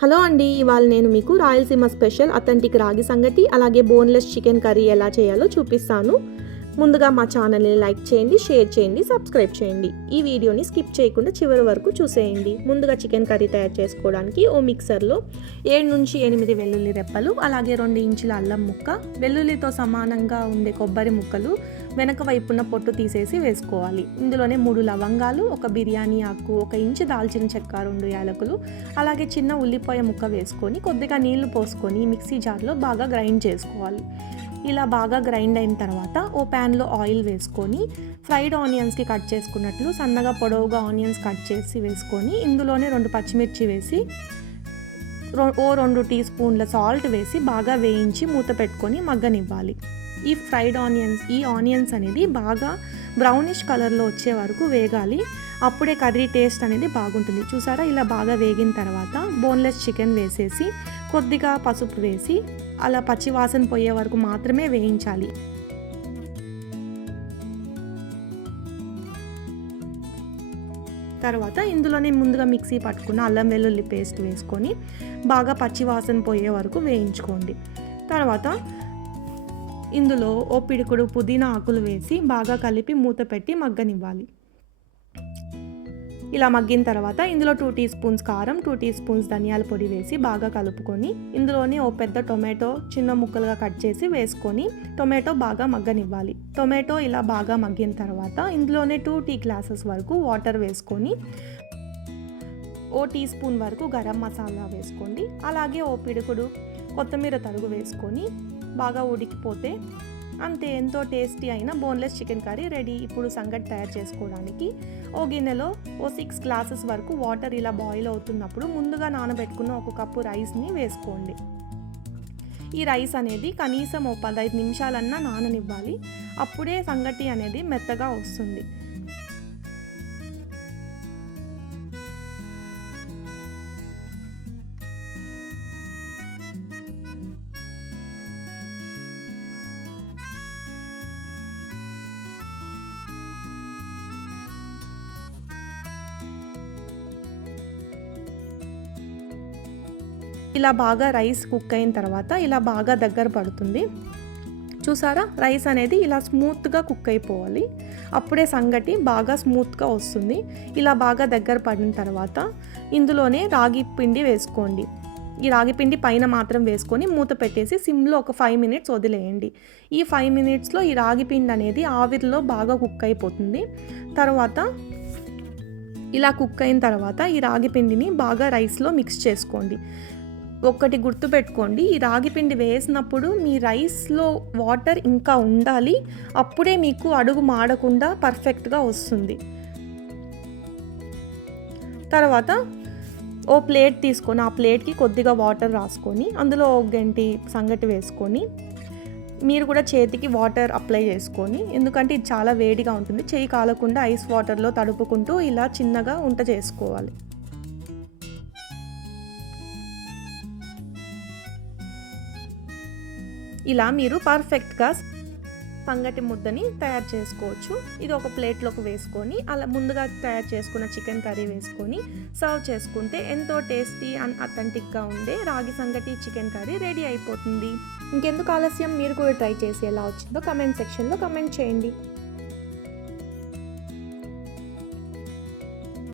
Hello అండి, ఇవాళ నేను మీకు రాయలసీమ స్పెషల్ అథెంటిక్ రాగి సంగటి అలాగే బోన్లెస్ చికెన్ కర్రీ ఎలా చేయాలో చూపిస్తాను. ముందుగా మా ఛానల్ని లైక్ చేయండి, షేర్ చేయండి, సబ్స్క్రైబ్ చేయండి. ఈ వీడియోని స్కిప్ చేయకుండా చివరి వరకు చూసేయండి. ముందుగా చికెన్ కర్రీ తయారు చేసుకోవడానికి ఓ మిక్సర్లో 7 నుంచి 8 వెల్లుల్లి రెప్పలు, అలాగే 2 ఇంచుల అల్లం ముక్క, వెల్లుల్లితో సమానంగా ఉండే కొబ్బరి ముక్కలు వెనక వైపున పొట్టు తీసేసి వేసుకోవాలి. ఇందులోనే 3 లవంగాలు, ఒక బిర్యానీ ఆకు, 1 ఇంచు దాల్చిన చెక్క, 2 యాలకులు, అలాగే చిన్న ఉల్లిపాయ ముక్క వేసుకొని కొద్దిగా నీళ్లు పోసుకొని మిక్సీ జార్లో బాగా గ్రైండ్ చేసుకోవాలి. ఇలా బాగా గ్రైండ్ అయిన తర్వాత ఓ ప్యాన్లో ఆయిల్ వేసుకొని ఫ్రైడ్ ఆనియన్స్కి కట్ చేసుకున్నట్లు సన్నగా పొడవుగా ఆనియన్స్ కట్ చేసి వేసుకొని ఇందులోనే 2 పచ్చిమిర్చి వేసి 2 టీ స్పూన్ల సాల్ట్ వేసి బాగా వేయించి మూత పెట్టుకొని మగ్గనివ్వాలి. ఈ ఫ్రైడ్ ఆనియన్స్ అనేది బాగా బ్రౌనిష్ కలర్లో వచ్చే వరకు వేగాలి. అప్పుడే కర్రీ టేస్ట్ అనేది బాగుంటుంది. చూసారా, ఇలా బాగా వేగిన తర్వాత బోన్లెస్ చికెన్ వేసేసి కొద్దిగా పసుపు వేసి అలా పచ్చి వాసన పోయే వరకు మాత్రమే వేయించాలి. తర్వాత ఇందులోనే ముందుగా మిక్సీ పట్టుకున్న అల్లం వెల్లుల్లి పేస్ట్ వేసుకొని బాగా పచ్చి వాసన పోయే వరకు వేయించుకోండి. తర్వాత ఇందులో ఓ పిడికుడు పుదీనా ఆకులు వేసి బాగా కలిపి మూత పెట్టి మగ్గనివ్వాలి. ఇలా మగ్గిన తర్వాత ఇందులో 2 టీ స్పూన్స్ కారం, 2 టీ స్పూన్స్ ధనియాల పొడి వేసి బాగా కలుపుకొని ఇందులోనే ఓ పెద్ద టొమాటో చిన్న ముక్కలుగా కట్ చేసి వేసుకొని టొమాటో బాగా మగ్గనివ్వాలి. టొమాటో ఇలా బాగా మగ్గిన తర్వాత ఇందులోనే 2 టీ గ్లాసెస్ వరకు వాటర్ వేసుకొని ఓ టీ స్పూన్ వరకు గరం మసాలా వేసుకోండి. అలాగే ఓ పిడుకుడు కొత్తిమీర తరుగు వేసుకొని బాగా ఉడికిపోతే అంతే, ఎంతో టేస్టీ అయిన బోన్లెస్ చికెన్ కర్రీ రెడీ. ఇప్పుడు సంగటి తయారు చేసుకోవడానికి ఓ గిన్నెలో ఓ 6 గ్లాసెస్ వరకు వాటర్ ఇలా బాయిల్ అవుతున్నప్పుడు ముందుగా నానబెట్టుకున్న 1 కప్పు రైస్ని వేసుకోండి. ఈ రైస్ అనేది కనీసం ఓ 15 నిమిషాలన్నా నాననివ్వాలి. అప్పుడే సంగటి అనేది మెత్తగా వస్తుంది. ఇలా బాగా రైస్ కుక్ అయిన తర్వాత ఇలా బాగా దగ్గర పడుతుంది. చూసారా, రైస్ అనేది ఇలా స్మూత్గా కుక్ అయిపోవాలి. అప్పుడే సంగటి బాగా స్మూత్గా వస్తుంది. ఇలా బాగా దగ్గర పడిన తర్వాత ఇందులోనే రాగి పిండి వేసుకోండి. ఈ రాగి పిండి పైన మాత్రం వేసుకొని మూత పెట్టేసి సిమ్లో ఒక 5 మినిట్స్ వదిలేయండి. ఈ 5 మినిట్స్లో ఈ రాగి పిండి అనేది ఆవిరిలో బాగా కుక్ అయిపోతుంది. తర్వాత ఇలా కుక్ అయిన తర్వాత ఈ రాగి పిండిని బాగా రైస్లో మిక్స్ చేసుకోండి. ఒకటి గుర్తుపెట్టుకోండి, ఈ రాగి పిండి వేసినప్పుడు మీ రైస్లో వాటర్ ఇంకా ఉండాలి. అప్పుడే మీకు అడుగు మాడకుండా పర్ఫెక్ట్గా వస్తుంది. తర్వాత ఓ ప్లేట్ తీసుకొని ఆ ప్లేట్కి కొద్దిగా వాటర్ రాసుకొని అందులో 1 గంటి సంగటి వేసుకొని మీరు కూడా చేతికి వాటర్ అప్లై చేసుకొని, ఎందుకంటే ఇది చాలా వేడిగా ఉంటుంది, చేయి కాలకుండా ఐస్ వాటర్లో తడుపుకుంటూ ఇలా చిన్నగా ఉంట చేసుకోవాలి. ఇలా మీరు పర్ఫెక్ట్గా సంగటి ముద్దని తయారు చేసుకోవచ్చు. ఇది ఒక ప్లేట్లోకి వేసుకొని అలా ముందుగా తయారు చేసుకున్న చికెన్ కర్రీ వేసుకొని సర్వ్ చేసుకుంటే ఎంతో టేస్టీ అండ్ అథెంటిక్గా ఉండే రాగి సంగటి చికెన్ కర్రీ రెడీ అయిపోతుంది. ఇంకెందుకు ఆలస్యం, మీరు కూడా ట్రై చేసి ఎలా వచ్చిందో కమెంట్ సెక్షన్లో కమెంట్ చేయండి.